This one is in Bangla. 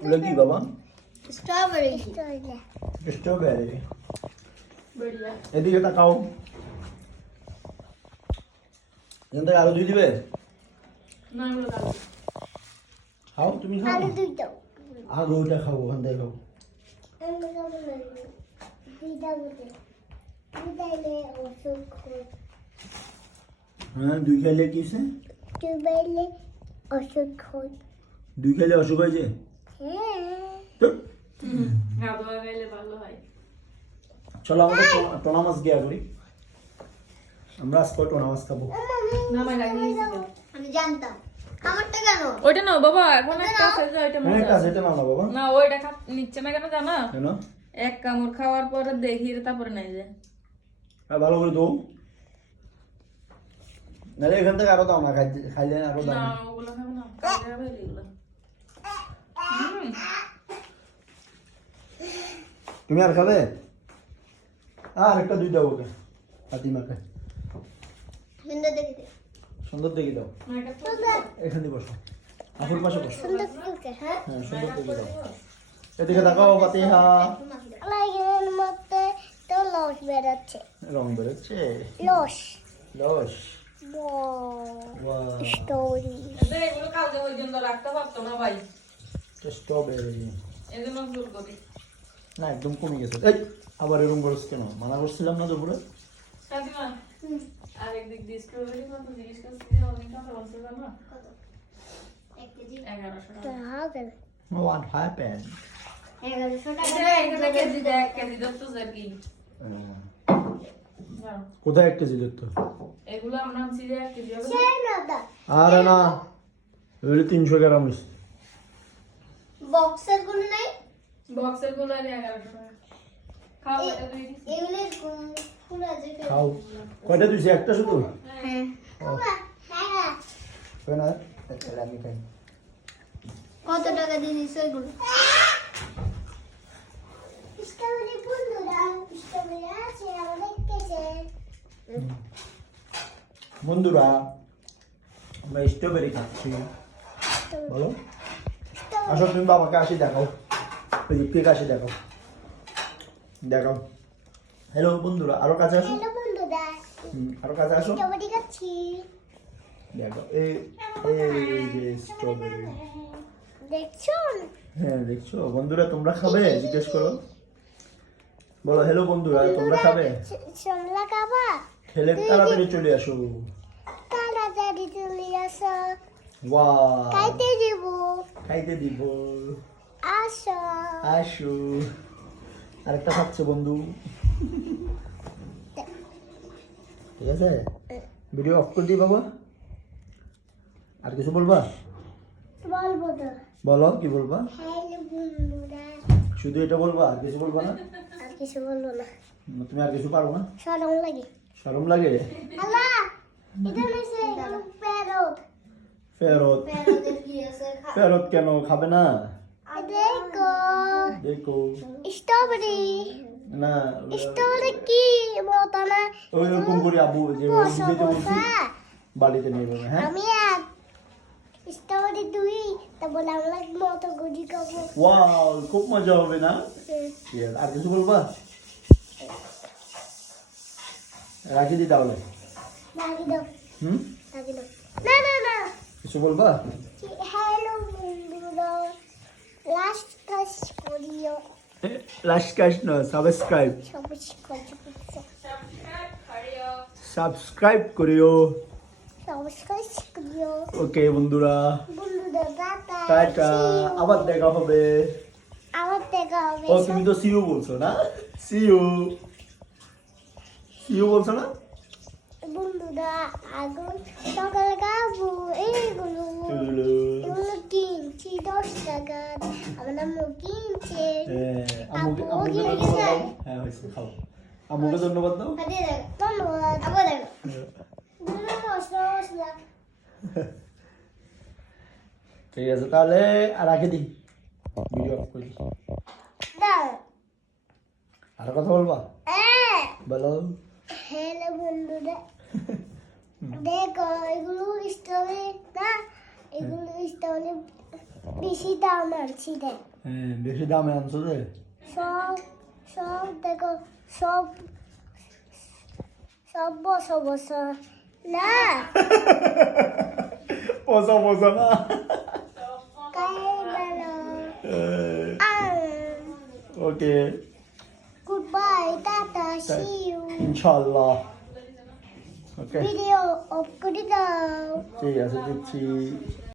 ওগুলো কি বাবা? স্ট্রবেরি। স্ট্রবেরি। এদিকে তাকাও। এখান থেকে আরো দুই দিবে? খাও তুমি খাও। আলু দুই দাও। আরো ওইটা খাও, ওখান থেকে খাও। আমি খাবো না। দুইটা বটে। দুইটা এলে ওষুধ খাই। হ্যাঁ, দুই খাইলে কি হয়েছে? দুইটা এলে ওষুধ খাই। দুই খাইলে অসুখ হয়েছে? হ্যাঁ। তো গাদোয়া গাইলে ভালো হয়। চলো আমাদের টোনা মাছ গিয়া করি। আমরা আজকে টোনা মাছ খাবো। আমি জানতাম। আমারটা কেন? ওইটা নাও বাবা, এখন একটা আছে যে ওইটা হ্যাঁ, মজা কাজ আছে। এটা নাও না বাবা। না ওইটা নিচ্ছে না কেন জানো? কেন? এক কামড় খাওয়ার পরে দেখি তারপরে নাই যে। আর ভালো করে দৌ। নাহলে এখান থেকে আরো দাও না, খাইলে আরো দাও না না। ওগুলো খাবে না, কাজে হবে এগুলো। তুমি আর খাবে? আর একটা দুই দাও ওকে, ফাতিমাকে। সুন্দর দেখে দে। সুন্দর দেখে দাও। না, এটা তো এখানে বসো, আসল পাশে বসো। সুন্দর দেখে, হ্যাঁ? হ্যাঁ, সুন্দর দেখে দাও। এদিকে তাকাও ফাতিহা। লাইনের মধ্যে তো লস বেরোচ্ছে। রং বেরোচ্ছে। লস। লস। Wow. Story. এতে এগুলো কালকে পর্যন্ত রাখতে পারতো না ভাই, স্ট্রবেরি। এই জন্য জোর করি। না, একদম কমে গেছে। এই আবার এরকম করছ কেন? মানা করছিলাম না দুপুরে? কাকিমা, আরেকদিক দিয়ে স্ট্রবেরি কত জিজ্ঞেস করছি যে অনেক কথা বলছে জানো? 1100 টাকা। What happened? 1100 এটা কেজি দেয়, 1 কেজি ধরতো আর কি। জানো, কোথায় একটা ছিল তো? এগুলো আমরা আনছি যে 1 কেজি হবে। আরে না, এগুলো 300 গ্রাম হইছে। বক্সের গুলো নাই? বক্সের গুলো আর 1100 টাকা। খাও এটা দুই দিছি। এগুলো ফুল আছে। খাও। কয়টা দিছি? একটা শুধু? হ্যাঁ। কই না? এটা আমি খাই। কত টাকা দিয়ে দিছ এগুলো? স্ট্রবেরি বন্ধুরা, স্ট্রবেরি আছে আমাদের কাছে। বন্ধুরা, আমরা স্ট্রবেরি খাচ্ছি। বলো। আসো তুমি বাবাকে আসি দেখাও। ওই যে কেক আসি দেখাও। দেখাও। হ্যালো বন্ধুরা, আরো কাছে আসো। হ্যালো বন্ধুরা, আরো কাছে আসো। স্ট্রবেরি খাচ্ছি। দেখো, এই যে স্ট্রবেরি। দেখছো? হ্যাঁ, দেখছো বন্ধুরা, তোমরা খাবে? জিজ্ঞেস করো। বলো হ্যালো বন্ধুরা, তোমরা খাবে? সমলা খাবা? খেলে তাড়াতাড়ি চলে আসো। তাড়াতাড়ি চলে আসো। ওয়াও, খাইতে দিব। খাইতে দিব। আসো। আসো। আরেকটা খাচ্ছে বন্ধু। ঠিক আছে, ভিডিও অফ করে দিই বাবা। আর কিছু বলবা? বলবো তো। বলো, কি বলবা? হ্যালো বন্ধুরা। শুধু এটা বলবা, আর কিছু বলবা না? আর কিছু বলবো না। তুমি আর কিছু পারো না? শরম লাগে। শরম লাগে? আল্লাহ, এটা নিছে প্যারট। ফেরত? প্যারটের কি আছে? ফেরত কেন? খাবে না? দেখো, দেখো। স্ট্রবেরি। না, স্ট্রবেরি কি মতো না? ওই রকম করে আবু যে বসা দিতে বলছি বসা। বাড়িতে নিয়ে যাবে। হ্যাঁ, আমি এক স্ট্রবেরি দুই, তারপর আমরা মতো গুজি খাবো। ওয়াও, খুব মজা হবে না? Yes, আর কিছু বলবা? রাখি দি তাহলে। লাগি দাও, হুম, লাগি দাও। না না না, কিছু বলবা? হ্যালো বন্ধুরা, লাস্ট কাজ করিও। লাস্ট কাজ না, সাবস্ক্রাইব। সবুজ করছো, সাবস্ক্রাইব করিও। সবুজ করিও। ওকে বন্ধুরা, বন্ধুরা টাটা। টাটা, আবার দেখা হবে। আবার দেখা হবে। ও তুমি তো সিইউ বলছো না? সিইউ, সিইউ বলছো না? বন্ধুরা আগুন সকালে খাবো এইগুলো। এগুলো কিনছি 10 টাকা। আমার আম্মু কিনছে। আম্মুকে আপু আম্মুকে কিনছে। ধন্যবাদ দাও। হ্যাঁ, হয়েছে, খাও। আম্মুকে ধন্যবাদ দাও। ধন্যবাদ। আবার দেখো। মশলা। ঠিক আছে, তাহলে আর রাখে দিই, ভিডিও অফ করে দিই। দাও। আর কথা বলবা? বলো। হ্যালো বন্ধুরা, দেখো এগুলো স্ট্রবেরি না, এগুলো স্ট্রবেরি বেশি দাম আনছি দেখ হ্যাঁ বেশি দামে আনছো যে সব সব দেখো সব সব বছর বছর না পচা পচা না কাইবালো ওকে goodbye tata see you ইনশাআল্লাহ ওকে ভিডিও অফ করে দাও ঠিক আছে দিচ্ছি